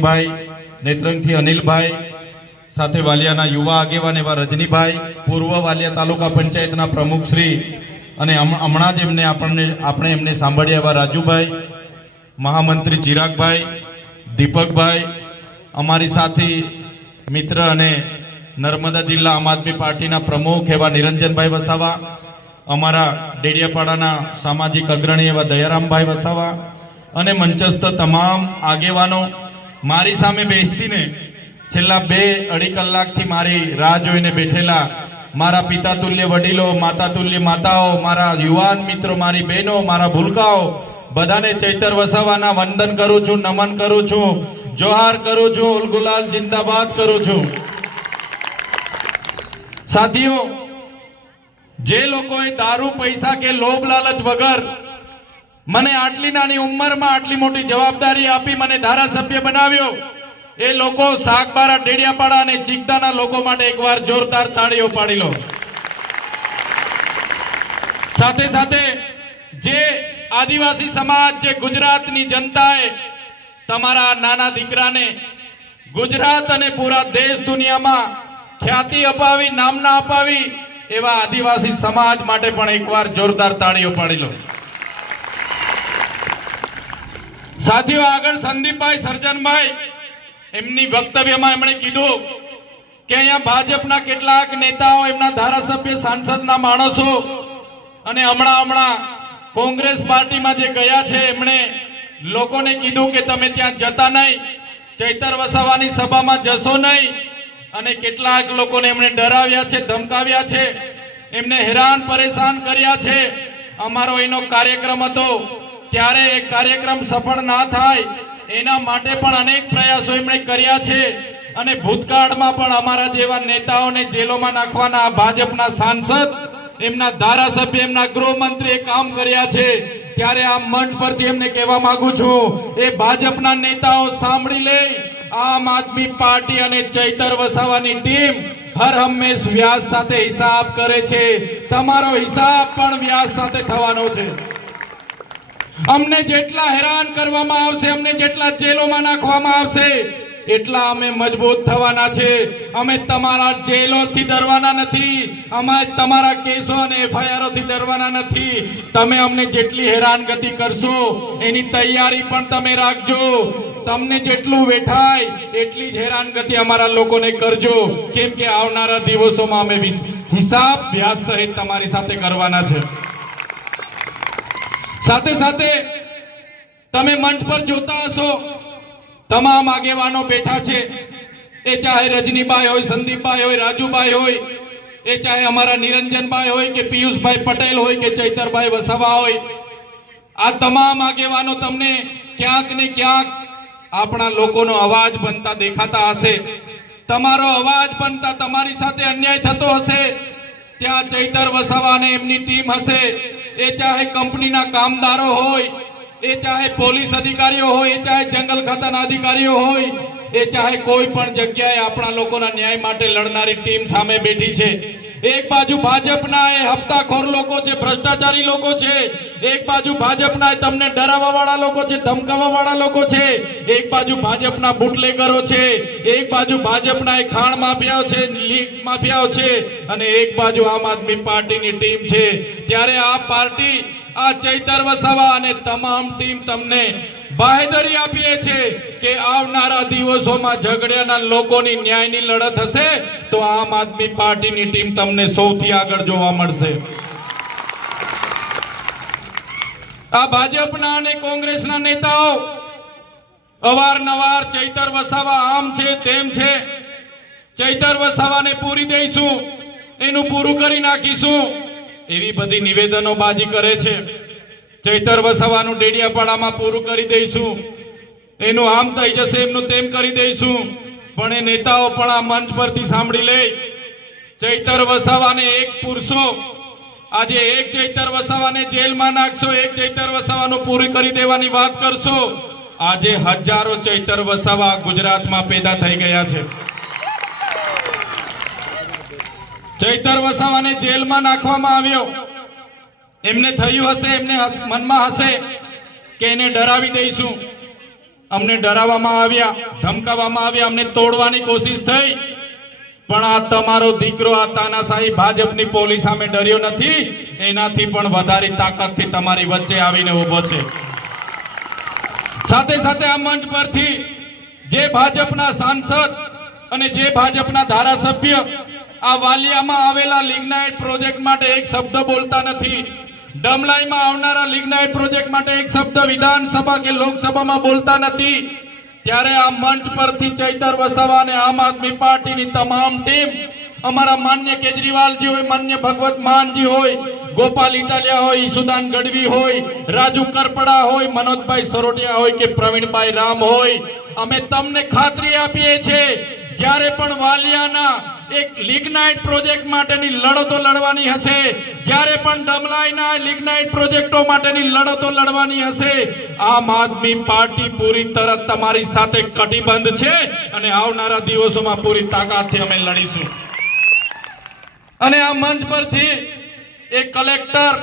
ભાઈ નેત્રંગથી અનિલભાઈ સાથે વાલિયાના યુવા આગેવાન એવા રજનીભાઈ પૂર્વ વાલિયા તાલુકા પંચાયતના પ્રમુખ શ્રી અને હમણાં જ એમને આપણને આપણે એમને સાંભળ્યા એવા રાજુભાઈ મહામંત્રી ચિરાગભાઈ દીપકભાઈ અમારી સાથી મિત્ર અને નર્મદા જિલ્લા આમ આદમી પાર્ટીના પ્રમુખ એવા નિરંજનભાઈ વસાવા અમારા ડેડિયાપાડાના સામાજિક અગ્રણી એવા દયારામભાઈ વસાવા અને મંચસ્થ તમામ આગેવાનો મારી સામે બેસીને છેલ્લા બે અઢી કલાકથી મારી રાહ જોઈને બેઠેલા મારા પિતા તુલ્ય વડીલો માતા તુલ્ય માતાઓ મારા યુવાન મિત્રો મારી બહેનો મારા ભૂલકાઓ બધાને ચૈતર વસાવાના વંદન કરું છું નમન કરું છું જોહાર કરું છું ઉલગુલાલ જિંદાબાદ કરું છું સાથીઓ જે લોકોએ દારૂ પૈસા કે લોભ લાલચ વગર મને આટલી નાની ઉંમરમાં આટલી મોટી જવાબદારી આપી મને ધારાસભ્ય બનાવ્યો એ લોકો સાગબારા ડેડિયાપાડા અને ચિગદાના લોકો માટે એકવાર જોરદાર તાળીઓ પાડી લો સાથે સાથે જે આદિવાસી સમાજ જે ગુજરાતની જનતાએ તમારા નાના દીકરાને ગુજરાત અને પૂરા દેશ દુનિયામાં ખ્યાતિ અપાવી નામના અપાવી એવા આદિવાસી સમાજ માટે પણ એકવાર જોરદાર તાળીઓ પાડી લો સાથીઓ આગળ સંદીપભાઈ સર્જનભાઈ એમની વક્તવ્યમાં એમણે કીધું કે અહીંયા ભાજપના કેટલાક નેતાઓ એમના ધારાસભ્ય સાંસદના માણસો અને હમણાં હમણાં કોંગ્રેસ પાર્ટીમાં જે ગયા છે એમણે લોકોને કીધું કે તમે ત્યાં જતા નહીં ચૈતર વસાવાની સભામાં જશો નહીં અને કેટલાક લોકોને એમણે ડરાવ્યા છે ધમકાવ્યા છે એમને હેરાન પરેશાન કર્યા છે અમારો એનો કાર્યક્રમ હતો ત્યારે એ કાર્યક્રમ સફળ ના થાય એના માટે પણ અનેક પ્રયાસો એમણે કર્યા છે અને ભૂતકાળમાં પણ અમારા જેવા નેતાઓને જેલોમાં નાખવાના ભાજપના સાંસદ એમના ધારાસભ્ય એમના ગૃહમંત્રીએ કામ કર્યા છે ત્યારે આ મંચ પરથી એમને કહેવા માંગુ છું એ ભાજપના નેતાઓ સાંભળી લે આમ આદમી પાર્ટી અને ચૈતર વસાવાની ટીમ હર હંમેશ વ્યાસ સાથે હિસાબ કરે છે તમારો હિસાબ પણ વ્યાસ સાથે થવાનો છે અમને જેટલા હેરાન કરવામાં આવશે અમને જેટલા જેલોમાં નાખવામાં આવશે એટલા અમે મજબૂત થવાના છે અમે તમારા જેલોથી ડરવાના નથી અમે તમારા કેસો અને એફઆઈઆરોથી ડરવાના નથી તમે અમને જેટલી હેરાનગતિ કરશો એની તૈયારી પણ તમે રાખજો તમને જેટલું વેઠાય એટલી જ હેરાનગતિ અમારા લોકોને કરજો કેમ કે આવનારા દિવસોમાં અમે હિસાબ વ્યાસ સહિત તમારી સાથે કરવાના છે સાથે સાથે તમે મંચ પર જોતા હશો તમામ આગેવાનો બેઠા છે એ ચાહે રજનીભાઈ હોય સંદીપભાઈ હોય રાજુભાઈ હોય એ ચાહે અમારા નિરંજનભાઈ હોય કે પિયુષભાઈ પટેલ હોય કે ચૈતરભાઈ વસાવા હોય આ તમામ આગેવાનો તમને ક્યાંક ને ક્યાંક આપણા લોકોનો અવાજ બનતા દેખાતા હશે તમારો અવાજ બનતા તમારી સાથે અન્યાય થતો હશે ત્યાં ચૈતર વસાવા એમની ટીમ હશે એ ચાહે કંપનીના કામદારો હોય એ ચાહે પોલીસ અધિકારીઓ હોય એ ચાહે જંગલ ખાતાના અધિકારીઓ હોય એ ચાહે કોઈ પણ જગ્યાએ આપણા લોકોના ન્યાય માટે લડનારી ટીમ સામે બેઠી છે એક બાજુ ભાજપના એ હપ્તાખોર લોકો છે ભ્રષ્ટાચારી લોકો છે એક બાજુ ભાજપના તમને ડરાવવા વાળા લોકો છે ધમકાવા વાળા લોકો છે એક બાજુ ભાજપના બુટલેગરો છે એક બાજુ ભાજપના એ ખાણ માફિયાઓ છે લીગ માફિયાઓ છે અને એક બાજુ આમ આદમી પાર્ટીની ટીમ છે ત્યારે આ પાર્ટી આ ચૈતર વસાવા અને તમામ ટીમ તમને બાહેદરી આપીએ છીએ કે આવનારા દિવસોમાં ઝઘડિયાના લોકોની ન્યાયની લડત હશે તો આમ આદમી પાર્ટીની ટીમ તમને સૌથી આગળ જોવા મળશે આ ભાજપના અને કોંગ્રેસના નેતાઓ અવારનવાર ચૈતર વસાવા આમ છે તેમ છે ચૈતર વસાવાને પૂરી દઈશું એનું પૂરું કરી નાખીશું એવી બધી નિવેદનોબાજી કરે છે ચૈતર વસાવાનું ડેડિયાપાડામાં પૂરું કરી દઈશું એનું આમ થઈ જશે એમનું તેમ કરી દઈશું પણ એ નેતાઓ પણ આ મંચ પરથી સાંભળી લે ચૈતર વસાવાને એક પુરુષો આજે એક ચૈતર વસાવાને જેલમાં નાખશો એક ચૈતર વસાવાનું પૂરી કરી દેવાની વાત કરશો આજે હજારો ચૈતર વસાવા ગુજરાતમાં પેદા થઈ ગયા છે ચૈતર વસાવાને જેલમાં નાખવામાં આવ્યો એમને થયું હશે એમને મનમાં હશે કે એને ડરાવી દઈશું અમને ડરાવવામાં આવ્યા ધમકાવવામાં આવ્યા અમને તોડવાની કોશિશ થઈ પણ આ તમારો દીકરો આ તાનાશાહી ભાજપની પોલીસ સામે ડર્યો નથી એનાથી પણ વધારે તાકાતથી તમારી વચ્ચે આવીને ઊભો છે સાથે સાથે આ મંચ પરથી જે ભાજપના સાંસદ અને જે ભાજપના ધારાસભ્ય આ વાલિયામાં આવેલા લિગ્નાઇટ પ્રોજેક્ટ માટે એક શબ્દ બોલતા નથી ડમલાઈમાં આવનારા લિગ્નાઇટ પ્રોજેક્ટ માટે એક શબ્દ વિધાનસભા કે લોકસભામાં બોલતા નથી ત્યારે આ મંચ પરથી ચૈતર વસાવા અને આમ આદમી પાર્ટીની તમામ ટીમ અમારા માન્ય કેજરીવાલજી હોય માન્ય ભગવત માનજી હોય ગોપાલ ઇટાલિયા હોય ઈસુદાન ગઢવી હોય રાજુ કરપડા હોય મનોજભાઈ સરોટિયા હોય કે પ્રવીણભાઈ રામ હોય અમે તમને ખાતરી આપીએ છીએ જ્યારે પણ વાલિયાના એક લિગ્નાઇટ પ્રોજેક્ટ માટેની લડતો લડવાની હશે જ્યારે પણ ડમલાઈના લિગ્નાઇટ પ્રોજેક્ટો માટેની લડતો લડવાની હશે આમ આદમી પાર્ટી પૂરી તરત તમારી સાથે કટિબંધ છે અને આવનારા દિવસોમાં પૂરી તાકાતથી અમે લડીશું અને આ મંચ પરથી એ કલેક્ટર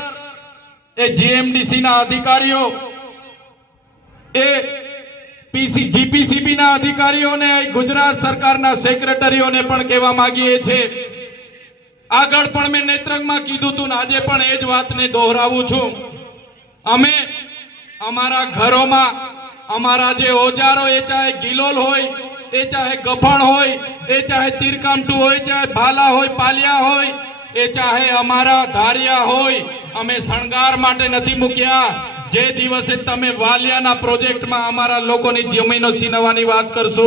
એ જીએમડીસી ના અધિકારીઓ એ પીસી જીપીસીબીના અધિકારીઓને ગુજરાત સરકારના સેક્રેટરીઓને પણ કહેવા માંગીએ છીએ આગળ પણ મેં નેત્રંગમાં કીધું હતું ને આજે પણ એ જ વાતને દોહરાવું છું અમે અમારા ઘરોમાં અમારા જે ઓજારો એ ચાહે ગિલોલ હોય એ ચાહે ગફણ હોય એ ચાહે તીરકામટું હોય ચાહે ભાલા હોય પાલિયા હોય એ ચાહે અમારા ધારિયા હોય અમે શણગાર માટે નથી મૂક્યા જે દિવસે તમે વાલિયાના પ્રોજેક્ટમાં અમારા લોકોની જમીનો છીનવવાની વાત કરશો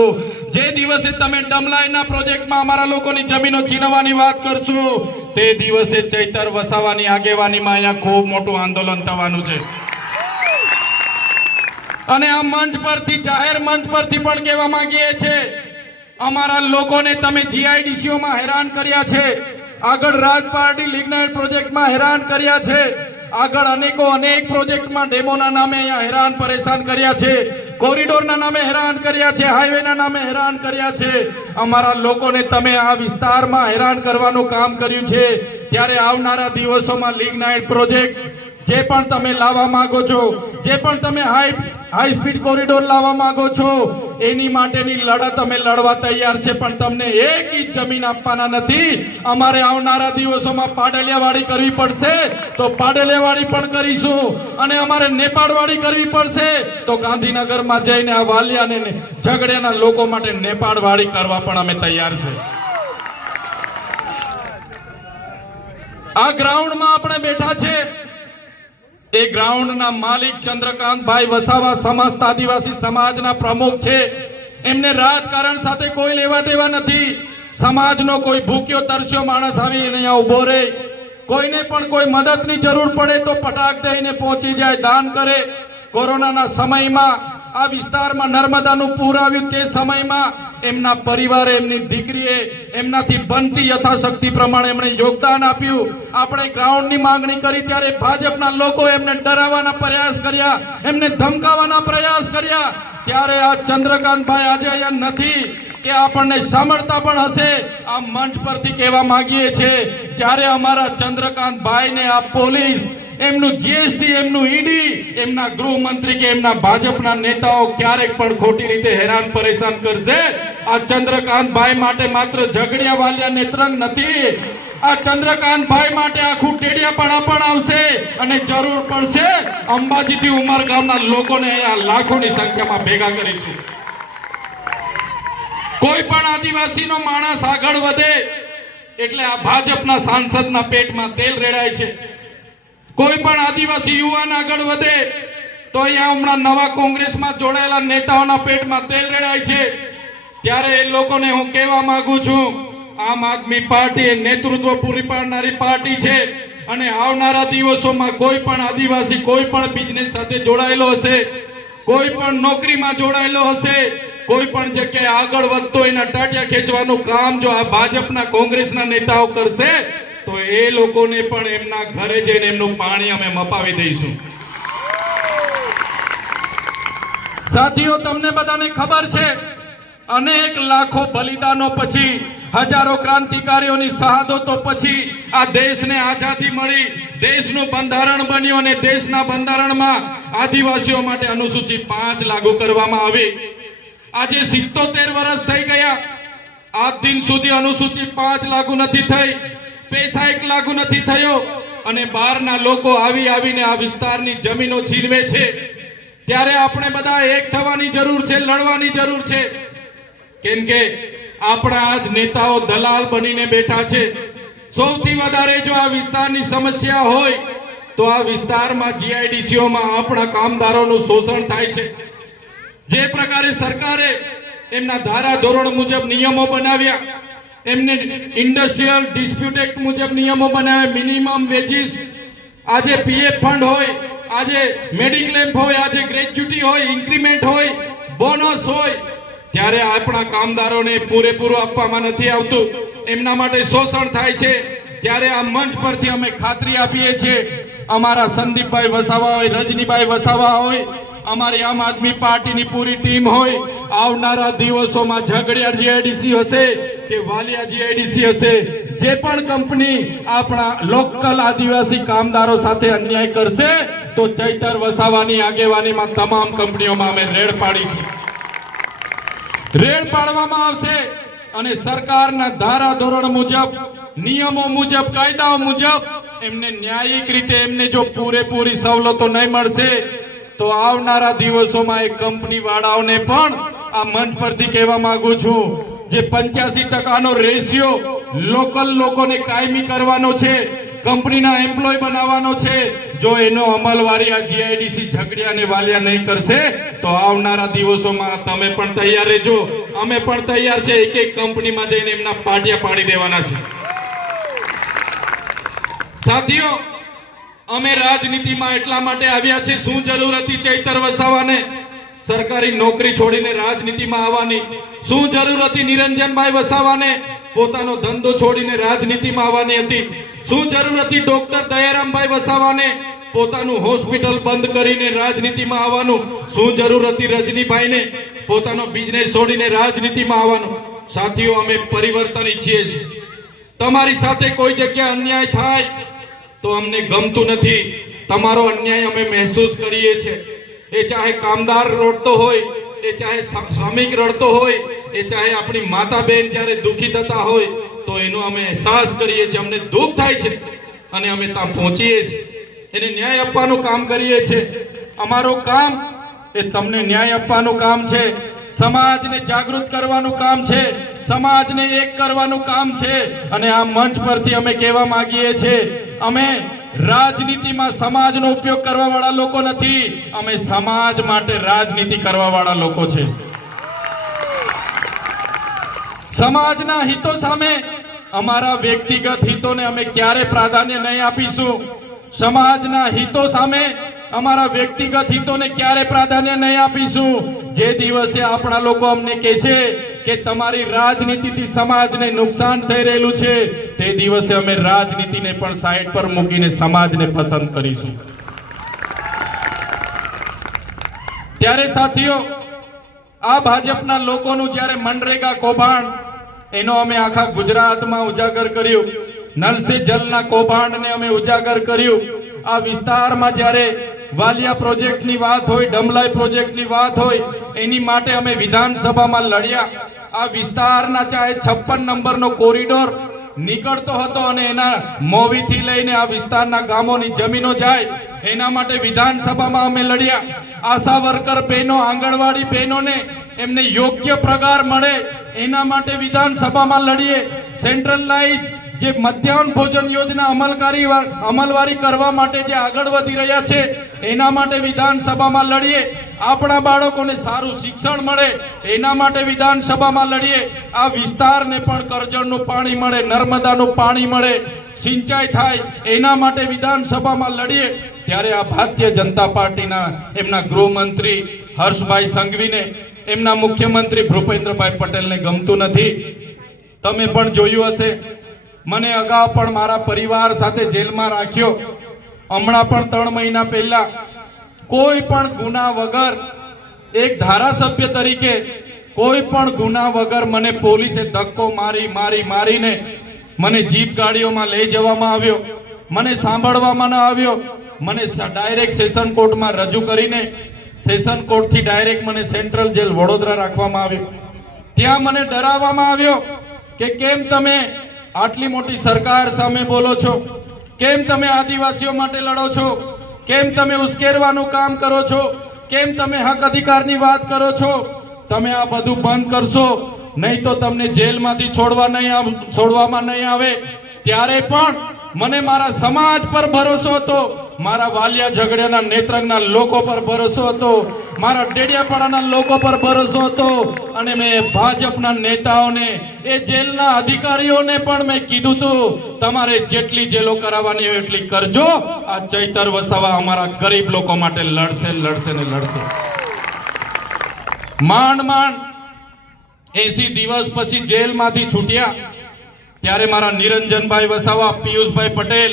જે દિવસે તમે ડમલાઈના પ્રોજેક્ટમાં અમારા લોકોની જમીનો છીનવવાની વાત કરશો તે દિવસે ચૈતર વસાવાની આગેવાનીમાં અહીંયા ખૂબ મોટું આંદોલન થવાનું છે અને આ મંચ પરથી જાહેર મંચ પરથી પણ કહેવા માંગીએ છીએ અમારા લોકોને તમે જીઆઈડીસીઓમાં હેરાન કર્યા છે આગળ રાજ પાર્ટી લિગ્નાઇટ પ્રોજેક્ટમાં હેરાન કર્યા છે આગળ અનેકો અનેક પ્રોજેક્ટમાં ડેમોના નામે અહીંયા હેરાન પરેશાન કર્યા છે કોરિડોરના નામે હેરાન કર્યા છે હાઈવેના નામે હેરાન કર્યા છે અમારા લોકોને તમે આ વિસ્તારમાં હેરાન કરવાનું કામ કર્યું છે ત્યારે આવનારા દિવસોમાં લીગ નાઇટ પ્રોજેક્ટ જે પણ તમે લાવવા માગો છો જે પણ તમે હાઈ હાઈ સ્પીડ કોરિડોર લાવવા માગો છો એની માટેની લડત અમે લડવા તૈયાર છે પણ તમને એક ઇંચ જમીન આપવાના નથી અમારે આવનારા દિવસોમાં પાડલિયાવાડી કરવી પડશે તો પાડલિયાવાડી પણ કરીશું અને અમારે નેપાળવાડી કરવી પડશે તો ગાંધીનગરમાં જઈને આ વાલિયા ઝઘડેના લોકો માટે નેપાળવાડી કરવા પણ અમે તૈયાર છે આ ગ્રાઉન્ડમાં આપણે બેઠા છે એ ગ્રાઉન્ડના માલિક ચંદ્રકાંતભાઈ વસાવા સમસ્ત આદિવાસી સમાજના પ્રમુખ છે એમને રાજકારણ સાથે કોઈ લેવા દેવા નથી સમાજનો કોઈ ભૂખ્યો તરસ્યો માણસ આવી અહીંયા ઉભો રહે કોઈને પણ કોઈ મદદની જરૂર પડે તો પટાક દઈને પહોંચી જાય દાન કરે કોરોનાના સમયમાં આ વિસ્તારમાં નર્મદાનું પૂર આવ્યું તે સમયમાં એમના પરિવારે એમની દીકરીએ એમનાથી બનતી યથાશક્તિ પ્રમાણે એમણે યોગદાન આપ્યું આપણે ગ્રાઉન્ડની માંગણી કરી ત્યારે ભાજપના લોકો એમને ડરાવવાના પ્રયાસ કર્યા એમને ધમકાવવાના પ્રયાસ કર્યા ત્યારે આ ચંદ્રકાંતભાઈ આજે અહીંયા નથી કે આપણને સાંભળતા પણ હશે આ મંચ પરથી કહેવા માંગીએ છીએ જ્યારે અમારા ચંદ્રકાંતભાઈને આ પોલીસ એમનું જીએસટી એમનું ઈડી એમના ગૃહમંત્રી કે એમના ભાજપના નેતાઓ ક્યારેક પણ ખોટી રીતે હેરાન પરેશાન કરશે આ ચંદ્રકાંત માટે માત્ર ઝઘડિયા વાલિયા નેત્રંગ નથી આ ચંદ્રકાંત માટે આખું ટેડિયાપાડા પણ આવશે અને જરૂર પડશે અંબાજીથી ઉમરગામના લોકોને આ લાખોની સંખ્યામાં ભેગા કરીશું કોઈ પણ આદિવાસીનો માણસ આગળ વધે એટલે આ ભાજપના સાંસદના પેટમાં તેલ રેડાય છે કોઈ પણ આદિવાસી યુવાન આગળ વધે તો અહીંયા હમણાં નવા કોંગ્રેસમાં જોડાયેલા નેતાઓના પેટમાં તેલ રેડાય છે ત્યારે એ લોકોને હું કહેવા માંગુ છું આમ આદમી પાર્ટી એ નેતૃત્વ પૂરી પાડનારી પાર્ટી છે અને આવનારા દિવસોમાં કોઈ પણ આદિવાસી કોઈ પણ બિઝનેસ સાથે જોડાયેલો હશે કોઈ પણ નોકરીમાં જોડાયેલો હશે કોઈ પણ જગ્યાએ આગળ વધતો એના ટાટિયા ખેંચવાનું કામ જો આ ભાજપના કોંગ્રેસના નેતાઓ કરશે તો એ લોકોને પણ એમના ઘરે જઈને એમનું પાણી અમે મપાવી દઈશું સાથીઓ તમને બધાને ખબર છે અનેક લાખો બલિદાનો પછી હજારો ક્રાંતિકારીઓની શહાદતો પછી આ દેશને આઝાદી મળી દેશનું બંધારણ બન્યું અને દેશના બંધારણમાં આદિવાસીઓ માટે અનુસૂચિત પાંચ લાગુ કરવામાં આવી આજે સિત્તોતેર વર્ષ થઈ ગયા આ દિન સુધી અનુસૂચિત પાંચ લાગુ નથી થઈ પૈસા એક લાગુ નથી થયો અને બહારના લોકો આવી આવીને આ વિસ્તારની જમીનો છીનવે છે ત્યારે આપણે બધા એક થવાની જરૂર છે લડવાની જરૂર છે કેમ કે આપણા આજ નેતાઓ દલાલ બનીને બેઠા છે સૌથી વધારે જો આ વિસ્તારની સમસ્યા હોય તો આ વિસ્તારમાં જીઆઈડીસીઓમાં આપણા કામદારોનું શોષણ થાય છે જે પ્રકારે સરકારે એમના ધારા ધોરણ મુજબ નિયમો બનાવ્યા એમને ઇન્ડસ્ટ્રીયલ ડિસ્પ્યુટ એક્ટ મુજબ નિયમો બનાવે મિનિમમ વેજીસ આજે પીએફ ફંડ હોય આજે મેડિક્લેમ હોય આજે ગ્રેચ્યુટી હોય ઇન્ક્રીમેન્ટ હોય બોનસ હોય ત્યારે આપણા કામદારોને પૂરેપૂરું આપવામાં નથી આવતું એમના માટે શોષણ થાય છે ત્યારે આ મંચ પરથી અમે ખાતરી આપીએ છીએ અમારા સંદીપભાઈ વસાવા હોય રજનીભાઈ વસાવા હોય અમારી આમ આદમી પાર્ટીની પૂરી ટીમ હોય આવનારા દિવસોમાં ઝઘડિયા જીઆઈડીસી હશે કે વાલિયા જીઆઈડીસી હશે જે પણ કંપની આપણા લોકલ આદિવાસી કામદારો સાથે અન્યાય કરશે તો ચૈતર વસાવાની આગેવાનીમાં તમામ કંપનીઓમાં અમે રેડ પાડીશું રેડ પાડવામાં આવશે અને સરકારના ધારા ધોરણ મુજબ નિયમો મુજબ કાયદાઓ મુજબ એમને ન્યાયિક રીતે એમને જો પૂરેપૂરી સવલતો નહીં મળશે તો આવનારા દિવસોમાં એ કંપની વાળાઓને પણ આ મંચ પરથી કહેવા માંગુ છું જે પંચ્યાસી ટકાનો રેશિયો લોકલ લોકોને કાયમી કરવાનો છે કંપનીના એમ્પ્લોય બનાવવાનો છે જો એનો અમલવારી આ જીઆઈડીસી ઝઘડિયા ને વાલિયા નહીં કરશે તો આવનારા દિવસોમાં તમે પણ તૈયાર રહેજો અમે પણ તૈયાર છે એક એક કંપનીમાં જઈને એમના પાટિયા પાડી દેવાના છે સાથીઓ અમે રાજનીતિમાં એટલા માટે આવ્યા છે શું જરૂર હતી ચૈતર વસાવાને સરકારી નોકરી છોડીને રાજનીતિમાં આવવાની શું જરૂર હતી નિરંજનભાઈ વસાવાને પોતાનો ધંધો છોડીને રાજનીતિમાં આવવાની હતી શું જરૂર હતી ડોક્ટર દયારામભાઈ વસાવાને પોતાનું હોસ્પિટલ બંધ કરીને રાજનીતિમાં આવવાનું શું જરૂર હતી રજનીભાઈને પોતાનો બિઝનેસ છોડીને રાજનીતિમાં આવવાનું સાથીઓ અમે પરિવર્તન ઈચ્છીએ છીએ તમારી સાથે કોઈ જગ્યા અન્યાય થાય તો અમને ગમતું નથી તમારો અન્યાય અમે મહેસૂસ કરીએ છીએ એ ચાહે કામદાર રડતો હોય એ ચાહે શ્રમિક રડતો હોય એ ચાહે આપણી માતા બહેન જ્યારે દુઃખી થતા હોય તો એનો અમે અહેસાસ કરીએ છીએ અમને દુઃખ થાય છે અને અમે ત્યાં પહોંચીએ છીએ એને ન્યાય આપવાનું કામ કરીએ છીએ અમારું કામ એ તમને ન્યાય આપવાનું કામ છે સમાજને જાગૃત કરવાનું કામ છે સમાજને એક કરવાનું કામ છે અને આ મંચ પરથી અમે કહેવા માંગીએ છીએ અમે રાજનીતિમાં સમાજનો ઉપયોગ કરવાવાળા લોકો નથી અમે સમાજ માટે રાજનીતિ કરવાવાળા લોકો છે સમાજના હિતો સામે અમારા વ્યક્તિગત હિતોને અમે ક્યારે પ્રાધાન્ય નહીં આપીશું સમાજના હિતો સામે અમારા વ્યક્તિગત હિતોને ક્યારે પ્રાધાન્ય નહીં આપીશું જે દિવસે આપણા લોકો અમને કહે છે કે તમારી રાજનીતિથી સમાજને નુકસાન થઈ રહેલું છે તે દિવસે અમે રાજનીતિને પણ સાઈડ પર મૂકીને સમાજને પસંદ કરીશું ત્યારે સાથીઓ આ ભાજપના લોકોનું જ્યારે મનરેગા કૌભાંડ એનો અમે આખા ગુજરાતમાં ઉજાગર કર્યું નલ જલના કૌભાંડને અમે ઉજાગર કર્યું આ વિસ્તારમાં જ્યારે વાલિયા પ્રોજેક્ટની વાત હોય ડમલાઈ પ્રોજેક્ટની વાત હોય એની માટે અમે વિધાનસભામાં લડ્યા આ વિસ્તારના ચાહે છપ્પન નંબરનો કોરિડોર નીકળતો હતો અને એના મોવીથી લઈને આ વિસ્તારના ગામોની જમીનો જાય એના માટે વિધાનસભામાં અમે લડ્યા આશા વર્કર બહેનો આંગણવાડી બહેનોને એમને યોગ્ય પ્રગાર મળે એના માટે વિધાનસભામાં લડીએ સેન્ટ્રલાઇઝ જે મધ્યાહન ભોજન યોજના અમલકારી અમલવારી કરવા માટે જે આગળ વધી રહ્યા છે એના માટે વિધાનસભામાં લડીએ આપણા બાળકોને સારું શિક્ષણ મળે એના માટે વિધાનસભામાં લડીએ આ વિસ્તારને પણ કરજણનું પાણી મળે નર્મદાનું પાણી મળે સિંચાઈ થાય એના માટે વિધાનસભામાં લડીએ ત્યારે આ ભારતીય જનતા પાર્ટીના એમના ગૃહમંત્રી હર્ષભાઈ સંઘવીને એમના મુખ્યમંત્રી ભૂપેન્દ્રભાઈ પટેલને ગમતું નથી તમે પણ જોયું હશે મને અગાઉ પણ મારા પરિવાર સાથે જેલમાં રાખ્યો હમણાં પણ ત્રણ મહિના પહેલા કોઈ પણ ગુના વગર એક ધારાસભ્ય તરીકે કોઈ પણ ગુના વગર મને પોલીસે ધક્કો મારી મારી મારીને મને જીપ ગાડીઓમાં લઈ જવામાં આવ્યો મને સાંભળવામાં ન આવ્યો મને ડાયરેક્ટ સેશન કોર્ટમાં રજૂ કરીને સેશન કોર્ટથી ડાયરેક્ટ મને સેન્ટ્રલ જેલ વડોદરા રાખવામાં આવ્યો ત્યાં મને ડરાવવામાં આવ્યો કે કેમ તમે આટલી મોટી સરકાર સામે બોલો છો કેમ તમે આદિવાસીઓ માટે લડો છો કેમ તમે ઉશ્કેરવાનું કામ કરો છો કેમ તમે હક અધિકારની વાત કરો છો તમે આ બધું બંધ કરશો નહીં તો તમને જેલમાંથી છોડવા નહીં છોડવામાં નહીં આવે ત્યારે પણ મને મારા સમાજ પર ભરોસો હતો મારા વાલિયા ઝઘડિયાના નેત્રંગના લોકો પર ભરોસો હતો મારા ડેડિયાપાડાના લોકો પર ભરોસો હતો અને મેં ભાજપના નેતાઓને એ જેલના અધિકારીઓને પણ મેં કીધું હતું તમારે જેટલી જેલો કરાવવાની હોય એટલી કરજો આ ચૈતર વસાવા અમારા ગરીબ લોકો માટે લડશે લડશે ને લડશે માંડ માંડ એસી દિવસ પછી જેલમાંથી છૂટ્યા ત્યારે મારા નિરંજનભાઈ વસાવા પિયુષભાઈ પટેલ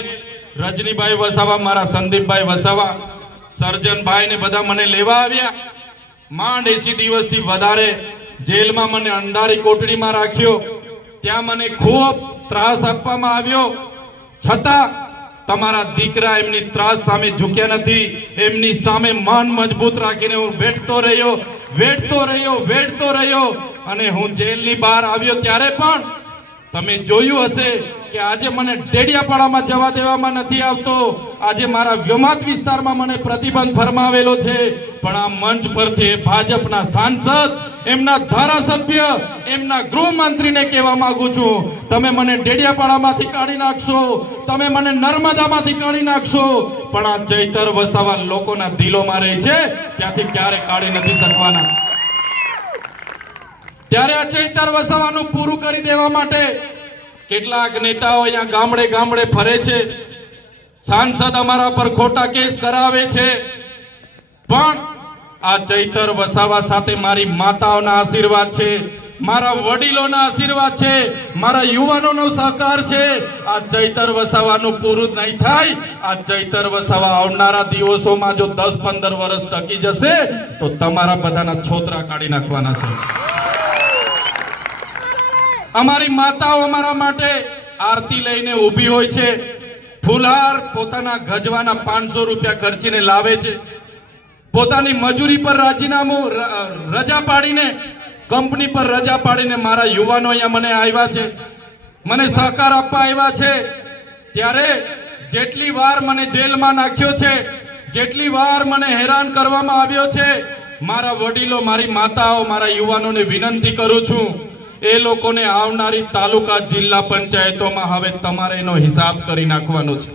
રજનીભાઈ વસાવા મારા સંદીપભાઈ વસાવા સર્જનભાઈ ને બધા મને લેવા આવ્યા માંડ એસી દિવસથી વધારે જેલમાં મને અંધારી કોટડીમાં રાખ્યો ત્યાં મને ખૂબ ત્રાસ આપવામાં આવ્યો છતાં તમારા દીકરા એમની ત્રાસ સામે ઝૂક્યા નથી એમની સામે મન મજબૂત રાખીને હું વેઠતો રહ્યો વેઠતો રહ્યો વેઠતો રહ્યો અને હું જેલની બહાર આવ્યો ત્યારે પણ તમે જોયું હશે કે આજે મને ડેડિયાપાડામાં જવા દેવામાં નથી આવતો આજે મારા વ્યમાત વિસ્તારમાં મને પ્રતિબંધ ફરમાવેલો છે પણ આ મંચ પરથી ભાજપના સાંસદ એમના ધારાસભ્ય એમના ગૃહમંત્રીને કહેવા માંગુ છું તમે મને ડેડિયાપાડામાંથી કાઢી નાખશો તમે મને નર્મદામાંથી કાઢી નાખશો પણ આ ચૈતર વસાવા લોકોના દિલોમાં રહે છે ત્યાંથી ક્યારે કાઢી નથી શકવાના ત્યારે આ ચૈતર વસાવાનું પૂરું કરી દેવા માટે કેટલાક નેતાઓ અહીંયા ગામડે ગામડે ફરે છે સાંસદ અમારા પર ખોટા કેસ કરાવે છે પણ આ ચૈતર વસાવા સાથે મારી માતાઓના આશીર્વાદ છે મારા વડીલોના આશીર્વાદ છે મારા યુવાનોનો સહકાર છે આ ચૈતર વસાવાનું પૂરું નહીં થાય આ ચૈતર વસાવા આવનારા દિવસોમાં જો દસ પંદર વર્ષ ટકી જશે તો તમારા બધાના છોતરા કાઢી નાખવાના છે અમારી માતાઓ અમારા માટે આરતી લઈને ઊભી હોય છે ફુલહાર પોતાના ગજવાના પાંચસો રૂપિયા ખર્ચીને લાવે છે પોતાની મજૂરી પર રાજીનામું રજા પાડીને કંપની પર રજા પાડીને મારા યુવાનો અહીંયા મને આવ્યા છે મને સહકાર આપવા આવ્યા છે ત્યારે જેટલી વાર મને જેલમાં નાખ્યો છે જેટલી વાર મને હેરાન કરવામાં આવ્યો છે મારા વડીલો મારી માતાઓ મારા યુવાનોને વિનંતી કરું છું એ લોકોને આવનારી તાલુકા જિલ્લા પંચાયતોમાં હવે તમારે એનો હિસાબ કરી નાખવાનો છે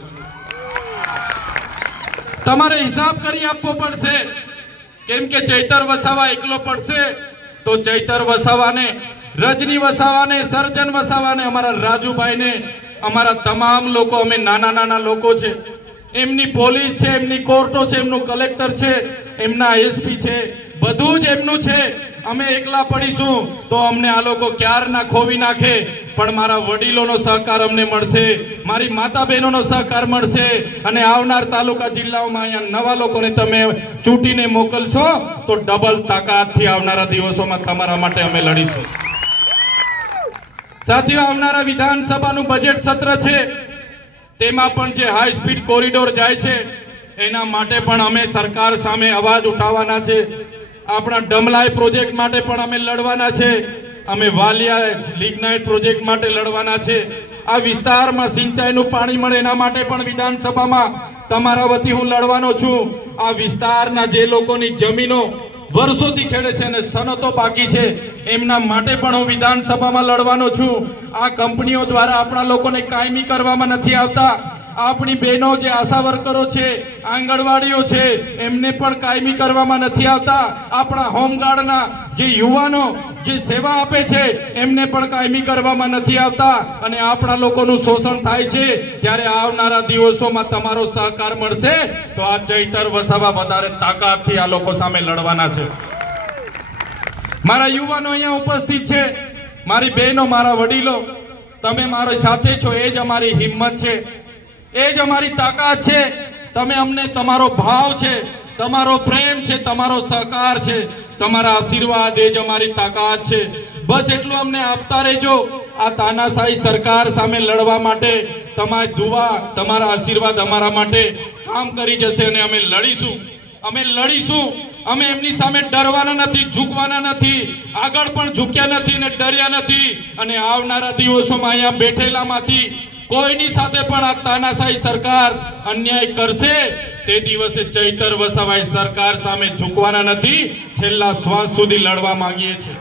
તમારે હિસાબ કરી આપવો પડશે કેમ કે ચૈતર વસાવા એકલો પડશે તો ચૈતર વસાવાને રજની વસાવાને સર્જન વસાવાને અમારા રાજુભાઈને અમારા તમામ લોકો અમે નાના નાના લોકો છે એમની પોલીસ છે એમની કોર્ટો છે એમનું કલેક્ટર છે એમના એસપી છે બધું જ એમનું છે અમે એકલા પડીશું તો અમને આ લોકો ક્યારના ખોવી નાખે પણ મારા વડીલોનો સહકાર અમને મળશે મારી માતા બહેનોનો સહકાર મળશે અને આવનાર તાલુકા જિલ્લાઓમાં અહીંયા નવા લોકોને તમે ચૂંટીને મોકલશો તો ડબલ તાકાતથી આવનારા દિવસોમાં તમારા માટે અમે લડીશું સાથીઓ આવનારા વિધાનસભાનું બજેટ સત્ર છે તેમાં પણ જે હાઈ સ્પીડ કોરિડોર જાય છે એના માટે પણ અમે સરકાર સામે અવાજ ઉઠાવવાના છે આપણા ડમલાય પ્રોજેક્ટ માટે પણ અમે લડવાના છે અમે વાલિયા લિગ્નાઇટ પ્રોજેક્ટ માટે લડવાના છે આ વિસ્તારમાં સિંચાઈનું પાણી મળે એના માટે પણ વિધાનસભામાં તમારા વતી હું લડવાનો છું આ વિસ્તારના જે લોકોની જમીનો વર્ષોથી ખેડે છે અને સનતો બાકી છે એમના માટે પણ હું વિધાનસભામાં લડવાનો છું આ કંપનીઓ દ્વારા આપણા લોકોને કાયમી કરવામાં નથી આવતા આપણી બહેનો જે આશા વર્કરો છે આંગણવાડીઓ છે એમને પણ કાયમી કરવામાં નથી આવતા આપણા હોમગાર્ડના જે યુવાનો જે સેવા આપે છે એમને પણ કાયમી કરવામાં નથી આવતા અને આપણા લોકોનું શોષણ થાય છે ત્યારે આવનારા દિવસોમાં તમારો સહકાર મળશે તો આ ચૈતર વસાવા વધારે તાકાતથી આ લોકો સામે લડવાના છે મારા યુવાનો અહીંયા ઉપસ્થિત છે મારી બહેનો મારા વડીલો તમે મારી સાથે છો એ જ અમારી હિંમત છે એ જ અમારી તાકાત છે તમે અમને તમારો ભાવ છે તમારો પ્રેમ છે તમારો સહકાર છે તમારા આશીર્વાદ એ જ અમારી તાકાત છે બસ એટલું અમને આપતા રહેજો આ તાનાશાહી સરકાર સામે લડવા માટે તમારી દુવા તમારા આશીર્વાદ અમારા માટે કામ કરી જશે અને અમે લડીશું અમે લડીશું અમે એમની સામે ડરવાના નથી ઝૂકવાના નથી આગળ પણ ઝૂક્યા નથી ને ડર્યા નથી અને આવનારા દિવસોમાં અહીંયા બેઠેલામાંથી કોઈની સાથે પણ આ તાનાશાહી સરકાર અન્યાય કરશે તે દિવસે ચૈતર વસાવાય સરકાર સામે ઝૂકવાના નથી છેલ્લા શ્વાસ સુધી લડવા માંગીએ છીએ